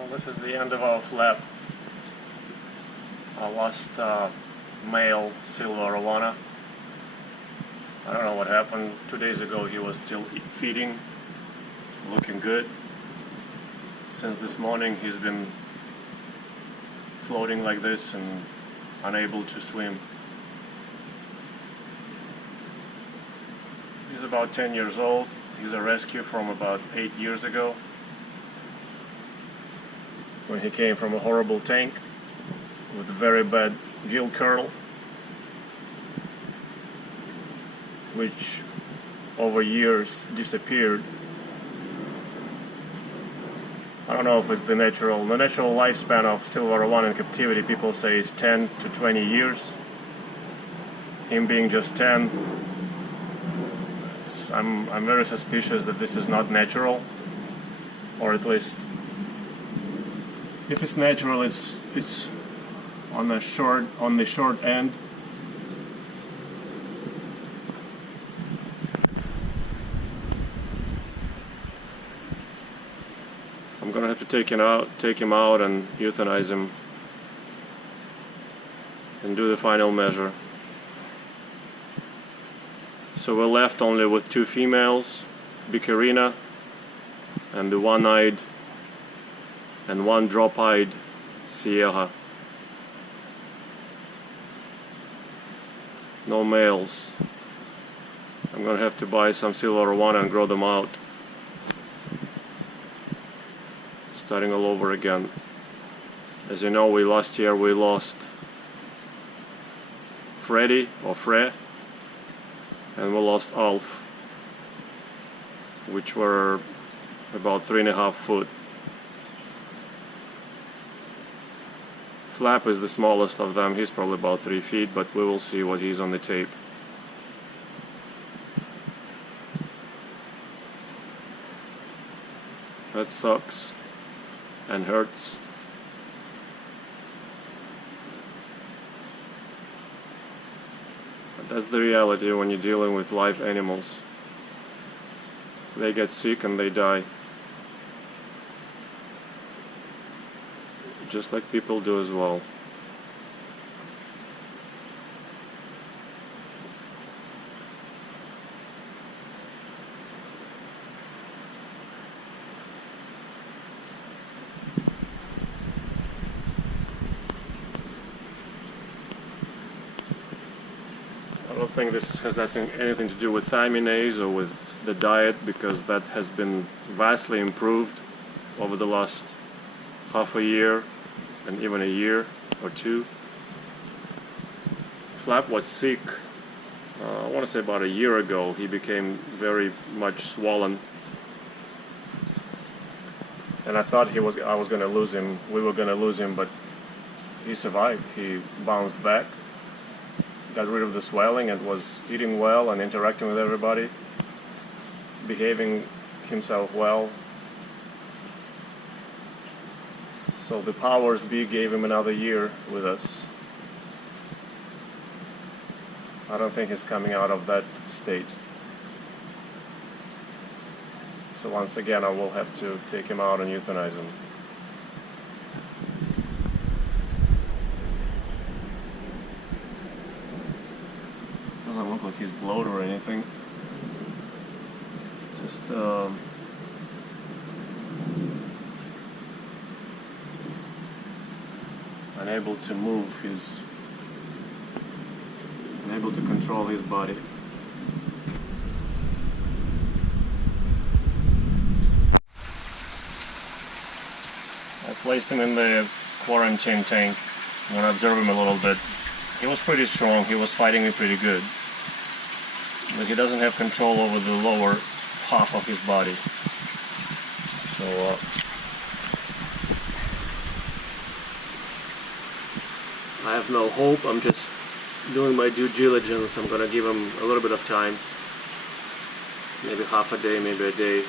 Well, this is the end of our flap. Our last male silver arowana. I don't know what happened. 2 days ago he was still feeding, looking good. Since this morning he's been floating like this and unable to swim. He's about 10 years old. He's a rescue from about 8 years ago, when he came from a horrible tank with a very bad gill curl, which over years disappeared. I don't know if it's the natural lifespan of silver arowana in captivity. People say is 10 to 20 years. Him being just 10, I'm very suspicious that this is not natural, or at least if it's natural, it's on the short end. I'm gonna have to take him out and euthanize him and do the final measure. So we're left only with 2 females, Bickerina and the one-eyed and one drop-eyed Sierra. No males. I'm gonna have to buy some silver arowana and grow them out. Starting all over again. As you know, last year we lost Freddy or Fre, and we lost Alf, which were about 3.5 foot. Flap is the smallest of them. He's probably about 3 feet, but we will see what he's on the tape. That sucks and hurts. But that's the reality when you're dealing with live animals. They get sick and they die. Just like people do as well. I don't think this has anything to do with thymidase or with the diet, because that has been vastly improved over the last half a year and even a year or 2. Flap was sick, I want to say about a year ago. He became very much swollen, and I thought I was going to lose him. We were going to lose him, but he survived. He bounced back, got rid of the swelling, and was eating well and interacting with everybody, behaving himself well. So the powers be gave him another year with us. I don't think he's coming out of that state. So once again, I will have to take him out and euthanize him. Doesn't look like he's bloated or anything. Just unable to move unable to control his body. I placed him in the quarantine tank. I'm gonna observe him a little bit. He was pretty strong, he was fighting me pretty good, but he doesn't have control over the lower half of his body. So I have no hope. I'm just doing my due diligence. I'm gonna give him a little bit of time, maybe half a day, maybe a day,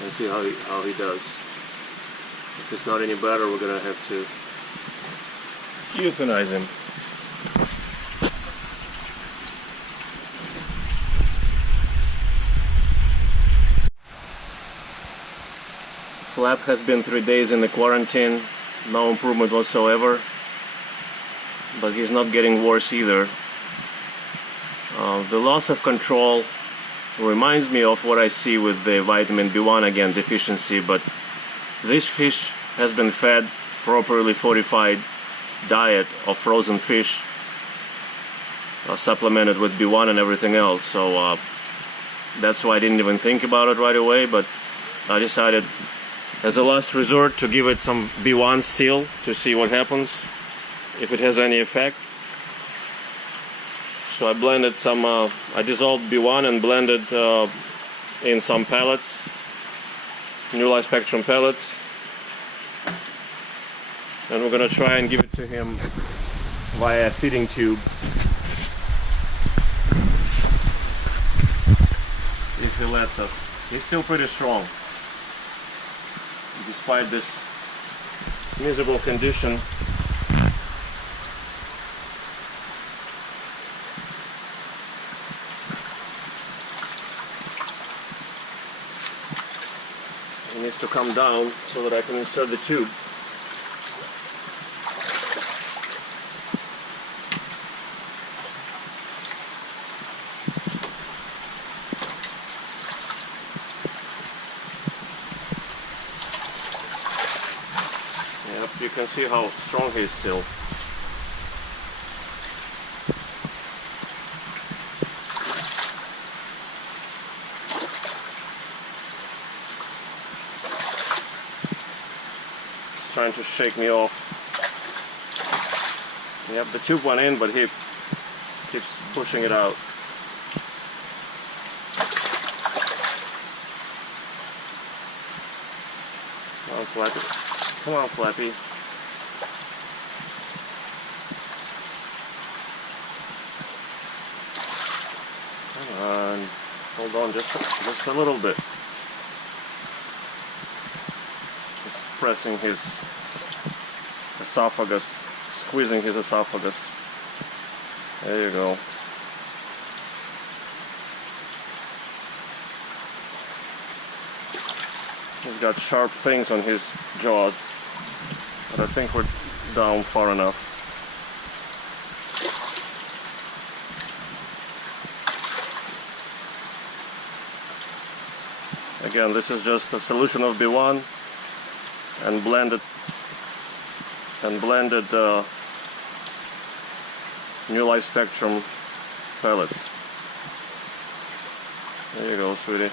and see how he does. If it's not any better, we're gonna have to euthanize him. Flap has been 3 days in the quarantine, no improvement whatsoever, but he's not getting worse either. The loss of control reminds me of what I see with the vitamin B1 again deficiency, but this fish has been fed properly fortified diet of frozen fish, supplemented with B1 and everything else, so that's why I didn't even think about it right away, but I decided as a last resort to give it some B1 still to see what happens, if it has any effect. So I blended some, I dissolved B1 and blended in some pellets, New Life Spectrum pellets, and we're gonna try and give it to him via a feeding tube. If he lets us. He's still pretty strong, despite this miserable condition. He needs to come down so that I can insert the tube. Yep, you can see how strong he is still. Trying to shake me off. Yep, the tube went in, but he keeps pushing it out. Come on, Flappy. Come on, Flappy. Come on. Hold on just a little bit. Pressing his esophagus, squeezing his esophagus. There you go. He's got sharp things on his jaws, but I think we're down far enough. Again, this is just a solution of B1 and blended New Life Spectrum pellets. There you go, sweetie.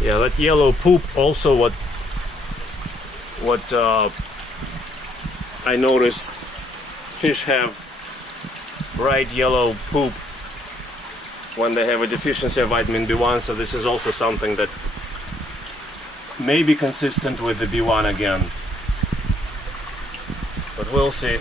Yeah, that yellow poop also what I noticed fish have bright yellow poop when they have a deficiency of vitamin B1, so this is also something that may be consistent with the B1 again, but we'll see.